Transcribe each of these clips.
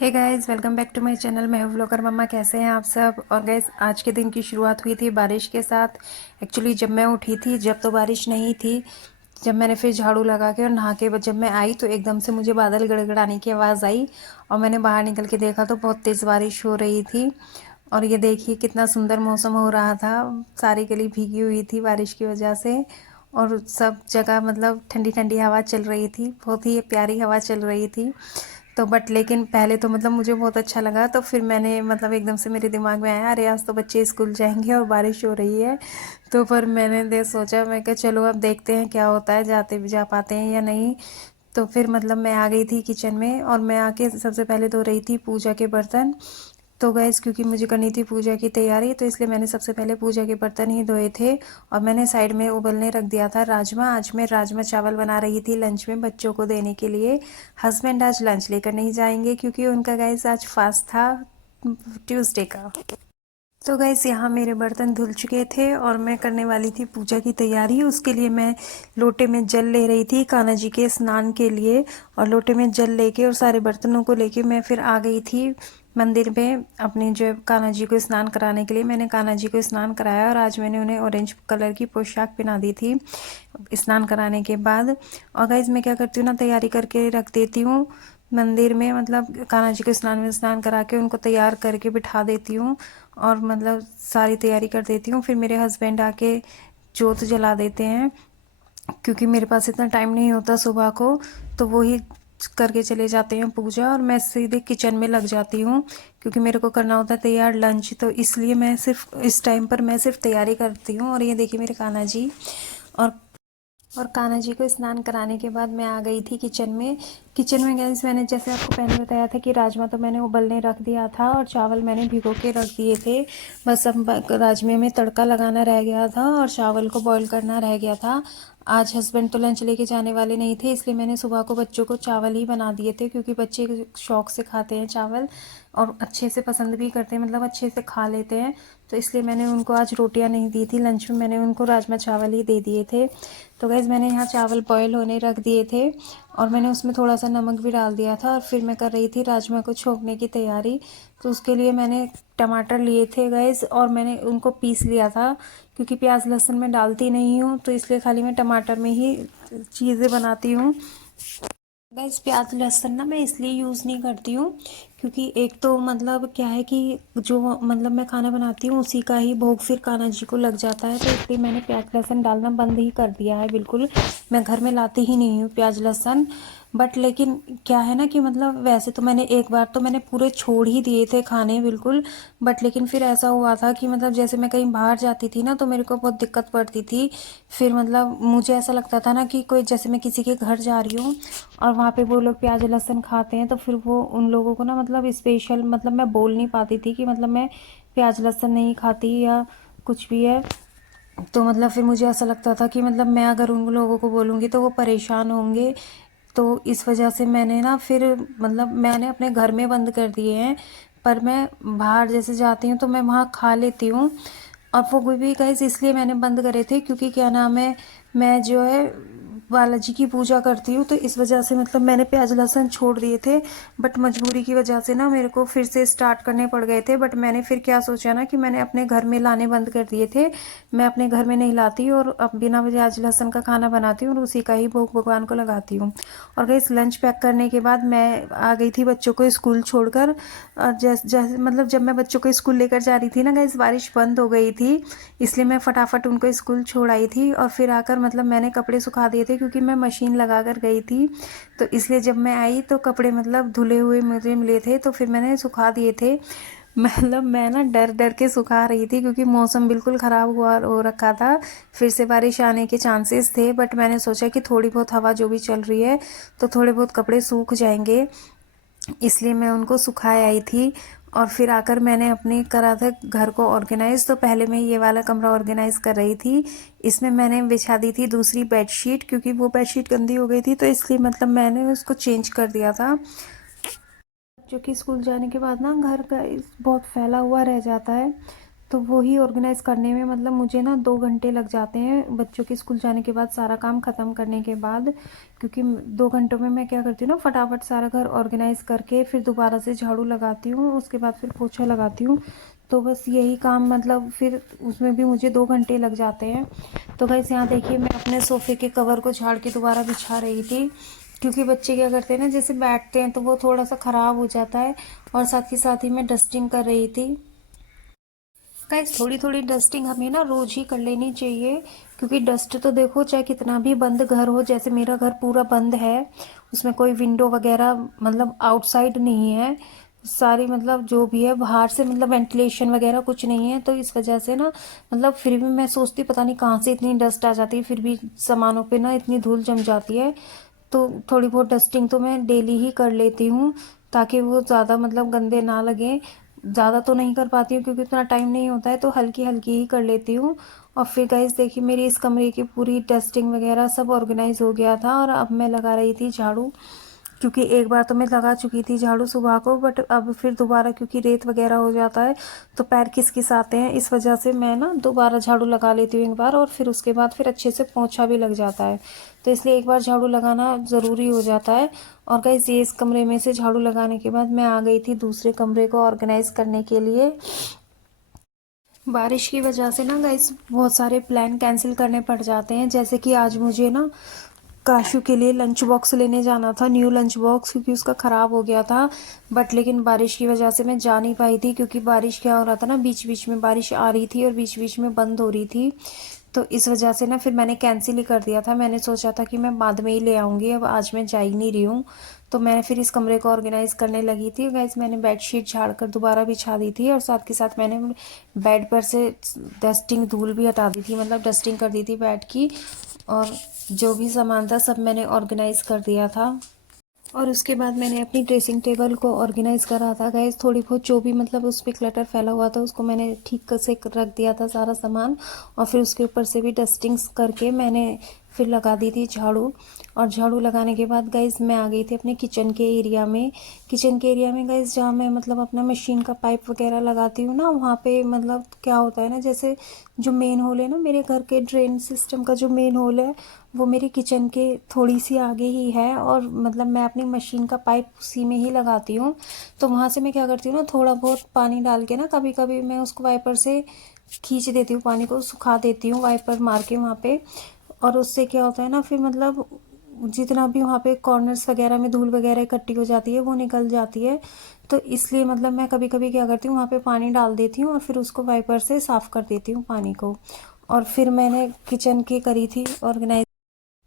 Hey guys, welcome back to my channel. मैं हूं vlogger मम्मा। कैसे हैं आप सब। और गाइस, आज के दिन की शुरुआत हुई थी बारिश के साथ। एक्चुअली जब मैं उठी थी जब तो बारिश नहीं थी। जब मैंने फिर झाड़ू लगा के और नहा के जब मैं आई तो एकदम से मुझे बादल गड़गड़ाने की आवाज़ आई और मैंने बाहर निकल के देखा तो बहुत तेज़ बारिश हो रही थी। और ये देखिए कितना सुंदर मौसम हो रहा था। सारी गली भीगी हुई थी बारिश की वजह से। और सब जगह मतलब ठंडी ठंडी हवा चल रही थी, बहुत ही प्यारी हवा चल रही थी। तो बट लेकिन पहले तो मतलब मुझे बहुत अच्छा लगा, तो फिर मैंने मतलब एकदम से मेरे दिमाग में आया, अरे आज तो बच्चे स्कूल जाएंगे और बारिश हो रही है। तो फिर मैंने सोचा, मैं कहा चलो अब देखते हैं क्या होता है, जाते भी जा पाते हैं या नहीं। तो फिर मतलब मैं आ गई थी किचन में और मैं आके सबसे पहले धो रही थी पूजा के बर्तन। तो गैस, क्योंकि मुझे करनी थी पूजा की तैयारी, तो इसलिए मैंने सबसे पहले पूजा के बर्तन ही धोए थे। और मैंने साइड में उबलने रख दिया था राजमा। आज मैं राजमा चावल बना रही थी लंच में बच्चों को देने के लिए। हस्बैंड आज लंच लेकर नहीं जाएंगे क्योंकि उनका गैस आज फास्ट था, ट्यूसडे का। तो गैस, यहाँ मेरे बर्तन धुल चुके थे और मैं करने वाली थी पूजा की तैयारी। उसके लिए मैं लोटे में जल ले रही थी कान्हा जी के स्नान के लिए। और लोटे में जल लेके और सारे बर्तनों को लेके मैं फिर आ गई थी मंदिर में अपने जो कान्हा जी को स्नान कराने के लिए। मैंने कान्हा जी को स्नान कराया और आज मैंने उन्हें ऑरेंज कलर की पोशाक पहना दी थी स्नान कराने के बाद। और गाइज, मैं क्या करती हूँ ना, तैयारी करके रख देती हूँ मंदिर में, मतलब कान्हा जी को स्नान में स्नान करा के उनको तैयार करके बिठा देती हूँ। और मतलब सारी तैयारी कर देती हूँ। फिर मेरे हस्बैंड आके जोत जला देते हैं, क्योंकि मेरे पास इतना टाइम नहीं होता सुबह को। तो वो ही करके चले जाते हैं पूजा और मैं सीधे किचन में लग जाती हूँ, क्योंकि मेरे को करना होता है तैयार लंच। तो इसलिए मैं सिर्फ इस टाइम पर मैं सिर्फ तैयारी करती हूँ। और ये देखिए मेरे कान्हा जी। और और कान्हा जी को स्नान कराने के बाद मैं आ गई थी किचन में। किचन में गैस, मैंने जैसे आपको पहले बताया था कि राजमा तो मैंने उबलने रख दिया था और चावल मैंने भिगो के रख दिए थे। बस अब राजमे में तड़का लगाना रह गया था और चावल को बॉईल करना रह गया था। आज हस्बैंड तो लंच लेके जाने वाले नहीं थे, इसलिए मैंने सुबह को बच्चों को चावल ही बना दिए थे, क्योंकि बच्चे शौक से खाते हैं चावल और अच्छे से पसंद भी करते हैं, मतलब अच्छे से खा लेते हैं। तो इसलिए मैंने उनको आज रोटियां नहीं दी थी लंच में, मैंने उनको राजमा चावल ही दे दिए थे। तो गैस, मैंने यहाँ चावल बॉयल होने रख दिए थे और मैंने उसमें थोड़ा सा नमक भी डाल दिया था और फिर मैं कर रही थी राजमा को छोंकने की तैयारी। तो उसके लिए मैंने टमाटर लिए थे गैस और मैंने उनको पीस लिया था, क्योंकि प्याज लहसुन मैं डालती नहीं हूँ, तो इसलिए खाली मैं टमाटर में ही चीज़ें बनाती हूँ। गैस, प्याज लहसुन ना मैं इसलिए यूज़ नहीं करती हूँ, क्योंकि एक तो मतलब क्या है कि जो मतलब मैं खाना बनाती हूँ उसी का ही भोग फिर कान्हा जी को लग जाता है। तो इसलिए मैंने प्याज लहसुन डालना बंद ही कर दिया है बिल्कुल। मैं घर में लाती ही नहीं हूँ प्याज लहसुन। बट लेकिन क्या है ना कि मतलब वैसे तो मैंने एक बार तो मैंने पूरे छोड़ ही दिए थे खाने बिल्कुल। बट लेकिन फिर ऐसा हुआ था कि मतलब जैसे मैं कहीं बाहर जाती थी ना तो मेरे को बहुत दिक्कत पड़ती थी। फिर मतलब मुझे ऐसा लगता था ना कि कोई, जैसे मैं किसी के घर जा रही हूँ और वहाँ पे वो लोग प्याज लहसुन खाते हैं, तो फिर वो उन लोगों को ना मतलब स्पेशल, मतलब मैं बोल नहीं पाती थी कि मतलब मैं प्याज लहसुन नहीं खाती या कुछ भी है। तो मतलब फिर मुझे ऐसा लगता था कि मतलब मैं अगर उन लोगों को बोलूँगी तो वो परेशान होंगे। तो इस वजह से मैंने ना फिर मतलब मैंने अपने घर में बंद कर दिए हैं। पर मैं बाहर जैसे जाती हूँ तो मैं वहाँ खा लेती हूँ। और वो भी गाइस इसलिए मैंने बंद करे थे, क्योंकि क्या नाम है, मैं जो है बालाजी की पूजा करती हूँ, तो इस वजह से मतलब मैंने प्याज लहसुन छोड़ दिए थे। बट मजबूरी की वजह से ना मेरे को फिर से स्टार्ट करने पड़ गए थे। बट मैंने फिर क्या सोचा ना कि मैंने अपने घर में लाने बंद कर दिए थे। मैं अपने घर में नहीं लाती और अब बिना प्याज लहसुन का खाना बनाती हूँ और उसी का ही भोग भगवान को लगाती हूँ। और गई लंच पैक करने के बाद मैं आ गई थी बच्चों को स्कूल छोड़कर। जैसे जैसे मतलब जब मैं बच्चों को स्कूल लेकर जा रही थी ना गई, बारिश बंद हो गई थी, इसलिए मैं फटाफट उनको स्कूल छोड़ आई थी। और फिर आकर मतलब मैंने कपड़े सुखा दिए थे, क्योंकि मैं मशीन लगा कर गई थी। तो इसलिए जब मैं आई तो कपड़े मतलब धुले हुए मुझे मिले थे, तो फिर मैंने सुखा दिए थे। मतलब मैं ना डर डर के सुखा रही थी, क्योंकि मौसम बिल्कुल ख़राब हुआ हो रखा था, फिर से बारिश आने के चांसेस थे। बट मैंने सोचा कि थोड़ी बहुत हवा जो भी चल रही है तो थोड़े बहुत कपड़े सूख जाएंगे, इसलिए मैं उनको सुखाए आई थी। और फिर आकर मैंने अपने करा था घर को ऑर्गेनाइज। तो पहले मैं ये वाला कमरा ऑर्गेनाइज कर रही थी। इसमें मैंने बिछा दी थी दूसरी बेडशीट, क्योंकि वो बेडशीट गंदी हो गई थी, तो इसलिए मतलब मैंने उसको चेंज कर दिया था। बच्चों की स्कूल जाने के बाद ना घर का बहुत फैला हुआ रह जाता है। तो वो ही ऑर्गेनाइज़ करने में मतलब मुझे ना 2 घंटे लग जाते हैं बच्चों के स्कूल जाने के बाद, सारा काम ख़त्म करने के बाद। क्योंकि 2 घंटों में मैं क्या करती हूँ ना, फटाफट सारा घर ऑर्गेनाइज़ करके फिर दोबारा से झाड़ू लगाती हूँ, उसके बाद फिर पोछा लगाती हूँ। तो बस यही काम मतलब फिर उसमें भी मुझे 2 घंटे लग जाते हैं। तो गाइस यहाँ देखिए मैं अपने सोफ़े के कवर को झाड़ के दोबारा बिछा रही थी, क्योंकि बच्चे क्या करते हैं ना, जैसे बैठते हैं तो वो थोड़ा सा ख़राब हो जाता है। और साथ ही साथ ही मैं डस्टिंग कर रही थी। गाइस थोड़ी थोड़ी डस्टिंग हमें ना रोज ही कर लेनी चाहिए, क्योंकि डस्ट तो देखो चाहे कितना भी बंद घर हो, जैसे मेरा घर पूरा बंद है, उसमें कोई विंडो वगैरह मतलब आउटसाइड नहीं है, सारी मतलब जो भी है बाहर से, मतलब वेंटिलेशन वगैरह कुछ नहीं है। तो इस वजह से ना मतलब फिर भी मैं सोचती पता नहीं कहाँ से इतनी डस्ट आ जाती है, फिर भी सामानों पे ना इतनी धूल जम जाती है। तो थोड़ी बहुत डस्टिंग तो मैं डेली ही कर लेती हूँ, ताकि वो ज़्यादा मतलब गंदे ना लगे। ज़्यादा तो नहीं कर पाती हूँ क्योंकि उतना टाइम नहीं होता है, तो हल्की हल्की ही कर लेती हूँ। और फिर गाइस देखिए मेरी इस कमरे की पूरी डस्टिंग वगैरह सब ऑर्गेनाइज हो गया था, और अब मैं लगा रही थी झाड़ू। क्योंकि एक बार तो मैं लगा चुकी थी झाड़ू सुबह को, बट अब फिर दोबारा क्योंकि रेत वगैरह हो जाता है तो पैर किस आते हैं, इस वजह से मैं ना दोबारा झाड़ू लगा लेती हूँ एक बार, और फिर उसके बाद फिर अच्छे से पोंछा भी लग जाता है। तो इसलिए एक बार झाड़ू लगाना ज़रूरी हो जाता है। और गाइस ये इस कमरे में से झाड़ू लगाने के बाद मैं आ गई थी दूसरे कमरे को ऑर्गेनाइज करने के लिए। बारिश की वजह से ना गाइस बहुत सारे प्लान कैंसिल करने पड़ जाते हैं, जैसे कि आज मुझे ना काशू के लिए लंच बॉक्स लेने जाना था, न्यू लंच बॉक्स, क्योंकि उसका ख़राब हो गया था। बट लेकिन बारिश की वजह से मैं जा नहीं पाई थी, क्योंकि बारिश क्या हो रहा था ना, बीच बीच में बारिश आ रही थी और बीच बीच में बंद हो रही थी। तो इस वजह से ना फिर मैंने कैंसिल ही कर दिया था। मैंने सोचा था कि मैं बाद में ही ले आऊँगी, अब आज मैं जा ही नहीं रही हूँ। तो मैं फिर इस कमरे को ऑर्गेनाइज़ करने लगी थी। गैस मैंने बेडशीट झाड़ कर दोबारा बिछा दी थी, और साथ के साथ मैंने बेड पर से डस्टिंग धूल भी हटा दी थी, मतलब डस्टिंग कर दी थी बेड की। और जो भी सामान था सब मैंने ऑर्गेनाइज़ कर दिया था। और उसके बाद मैंने अपनी ड्रेसिंग टेबल को ऑर्गेनाइज़ करा था गाइस, थोड़ी बहुत जो भी मतलब उस पर क्लटर फैला हुआ था उसको मैंने ठीक से रख दिया था सारा सामान। और फिर उसके ऊपर से भी डस्टिंग्स करके मैंने फिर लगा दी थी झाड़ू। और झाड़ू लगाने के बाद गाइस मैं आ गई थी अपने किचन के एरिया में। किचन के एरिया में गाइस जहाँ मैं मतलब अपना मशीन का पाइप वगैरह लगाती हूँ ना, वहाँ पे मतलब क्या होता है ना, जैसे जो मेन होल है ना मेरे घर के ड्रेन सिस्टम का, जो मेन होल है वो मेरे किचन के थोड़ी सी आगे ही है, और मतलब मैं अपनी मशीन का पाइप उसी में ही लगाती हूँ। तो वहाँ से मैं क्या करती हूँ ना, थोड़ा बहुत पानी डाल के ना कभी कभी मैं उसको वाइपर से खींच देती हूँ, पानी को सुखा देती हूँ वाइपर मार के वहाँ पे। और उससे क्या होता है ना, फिर मतलब जितना भी वहाँ पे कॉर्नर्स वगैरह में धूल वगैरह इकट्ठी हो जाती है वो निकल जाती है। तो इसलिए मतलब मैं कभी कभी क्या करती हूँ, वहाँ पे पानी डाल देती हूँ और फिर उसको वाइपर से साफ़ कर देती हूँ पानी को। और फिर मैंने किचन की करी थी ऑर्गेनाइज।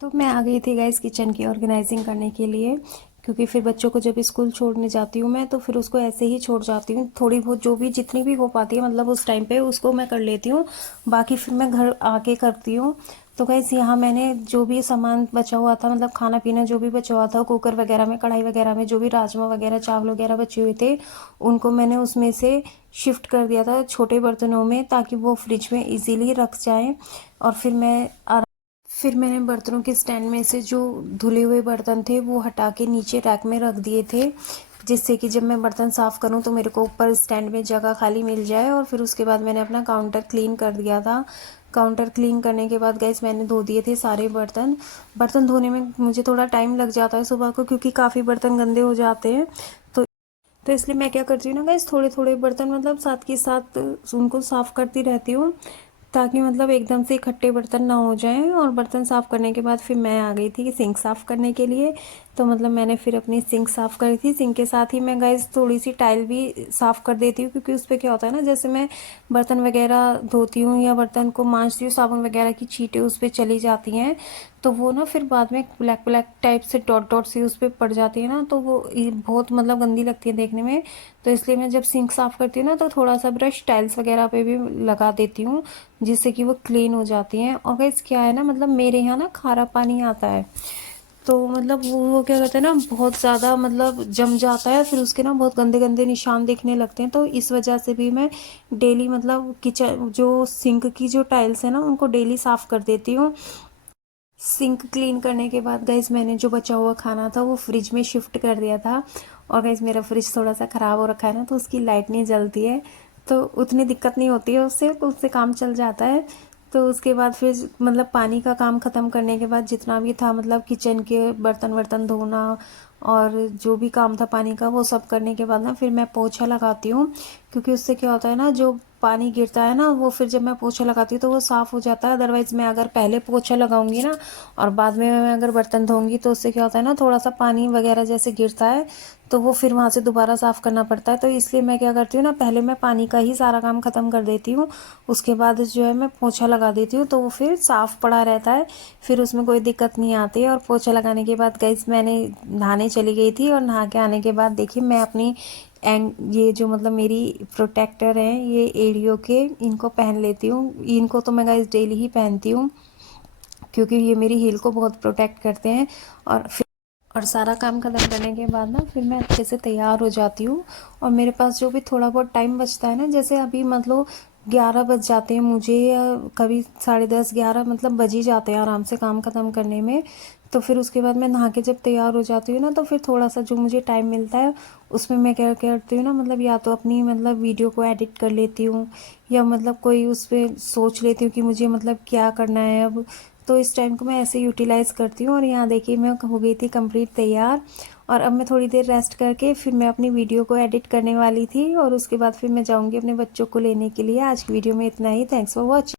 तो मैं आ गई थी गाइस किचन की ऑर्गेनाइजिंग करने के लिए, क्योंकि फिर बच्चों को जब स्कूल छोड़ने जाती हूँ मैं, तो फिर उसको ऐसे ही छोड़ जाती हूँ, थोड़ी बहुत जो भी जितनी भी हो पाती है मतलब उस टाइम पे उसको मैं कर लेती हूँ, बाकी फिर मैं घर आके करती हूँ। तो गाइस यहाँ मैंने जो भी सामान बचा हुआ था, मतलब खाना पीना जो भी बचा हुआ था, कुकर वगैरह में, कढ़ाई वगैरह में जो भी राजमा वगैरह चावल वगैरह बचे हुए थे, उनको मैंने उसमें से शिफ्ट कर दिया था छोटे बर्तनों में, ताकि वो फ्रिज में इजीली रख जाएं। और फिर मैंने बर्तनों के स्टैंड में से जो धुले हुए बर्तन थे वो हटा के नीचे रैक में रख दिए थे, जिससे कि जब मैं बर्तन साफ़ करूं तो मेरे को ऊपर स्टैंड में जगह खाली मिल जाए। और फिर उसके बाद मैंने अपना काउंटर क्लीन कर दिया था। काउंटर क्लीन करने के बाद गाइस मैंने धो दिए थे सारे बर्तन। बर्तन धोने में मुझे थोड़ा टाइम लग जाता है सुबह को, क्योंकि काफ़ी बर्तन गंदे हो जाते हैं। तो इसलिए मैं क्या करती हूँ ना गाइस, थोड़े थोड़े बर्तन मतलब साथ के साथ उनको साफ़ करती रहती हूँ, ताकि मतलब एकदम से इकट्ठे बर्तन ना हो जाएं। और बर्तन साफ़ करने के बाद फिर मैं आ गई थी कि सिंक साफ़ करने के लिए। तो मतलब मैंने फिर अपनी सिंक साफ़ करी थी। सिंक के साथ ही मैं गाइस थोड़ी सी टाइल भी साफ़ कर देती हूँ, क्योंकि उस पर क्या होता है ना, जैसे मैं बर्तन वगैरह धोती हूँ या बर्तन को मांजती हूँ, साबुन वगैरह की छींटें उस पर चली जाती हैं, तो वो ना फिर बाद में ब्लैक ब्लैक टाइप से डॉट डॉट सी उस पर पड़ जाती है ना, तो वो बहुत मतलब गंदी लगती है देखने में। तो इसलिए मैं जब सिंक साफ़ करती हूँ ना, तो थोड़ा सा ब्रश टाइल्स वगैरह पे भी लगा देती हूँ, जिससे कि वो क्लीन हो जाती हैं। और गाइस क्या है ना, मतलब मेरे यहाँ ना खारा पानी आता है, तो मतलब वो क्या कहते हैं ना, बहुत ज़्यादा मतलब जम जाता है, फिर उसके ना बहुत गंदे गंदे निशान दिखने लगते हैं। तो इस वजह से भी मैं डेली मतलब किचन जो सिंक की जो टाइल्स है ना उनको डेली साफ़ कर देती हूँ। सिंक क्लीन करने के बाद गाइस मैंने जो बचा हुआ खाना था वो फ्रिज में शिफ्ट कर दिया था। और गाइस मेरा फ्रिज थोड़ा सा ख़राब हो रखा है ना, तो उसकी लाइट नहीं जलती है, तो उतनी दिक्कत नहीं होती है उससे काम चल जाता है। तो उसके बाद फिर मतलब पानी का काम ख़त्म करने के बाद जितना भी था मतलब किचन के बर्तन वर्तन धोना और जो भी काम था पानी का वो सब करने के बाद ना फिर मैं पोछा लगाती हूँ, क्योंकि उससे क्या होता है ना जो पानी गिरता है ना वो फिर जब मैं पोछा लगाती हूँ तो वो साफ़ हो जाता है। अदरवाइज़ मैं अगर पहले पोछा लगाऊंगी ना और बाद में मैं अगर बर्तन धोऊंगी तो उससे क्या होता है ना थोड़ा सा पानी वगैरह जैसे गिरता है तो वो फिर वहाँ से दोबारा साफ़ करना पड़ता है। तो इसलिए मैं क्या करती हूँ ना पहले मैं पानी का ही सारा काम ख़त्म कर देती हूँ, उसके बाद जो है मैं पोछा लगा देती हूँ तो वो फिर साफ़ पड़ा रहता है, फिर उसमें कोई दिक्कत नहीं आती है। और पोछा लगाने के बाद गाइस मैंने नहाने चली गई थी और नहा के आने के बाद देखिए मैं अपनी एंड ये जो मतलब मेरी प्रोटेक्टर हैं ये एडियो के इनको पहन लेती हूँ। इनको तो मैं गाइस डेली ही पहनती हूँ क्योंकि ये मेरी हील को बहुत प्रोटेक्ट करते हैं। और सारा काम ख़त्म करने के बाद ना फिर मैं अच्छे से तैयार हो जाती हूँ। और मेरे पास जो भी थोड़ा बहुत टाइम बचता है ना, जैसे अभी मतलब 11 बज जाते हैं मुझे या कभी 10:30 11 मतलब बज ही जाते हैं आराम से काम ख़त्म करने में। तो फिर उसके बाद मैं नहा के जब तैयार हो जाती हूँ ना तो फिर थोड़ा सा जो मुझे टाइम मिलता है उसमें मैं क्या करती हूँ ना मतलब या तो अपनी मतलब वीडियो को एडिट कर लेती हूँ या मतलब कोई उस पर सोच लेती हूँ कि मुझे मतलब क्या करना है अब। तो इस टाइम को मैं ऐसे यूटिलाइज़ करती हूँ। और यहाँ देखिए मैं हो गई थी कंप्लीट तैयार और अब मैं थोड़ी देर रेस्ट करके फिर मैं अपनी वीडियो को एडिट करने वाली थी और उसके बाद फिर मैं जाऊँगी अपने बच्चों को लेने के लिए। आज की वीडियो में इतना ही। Thanks for watching.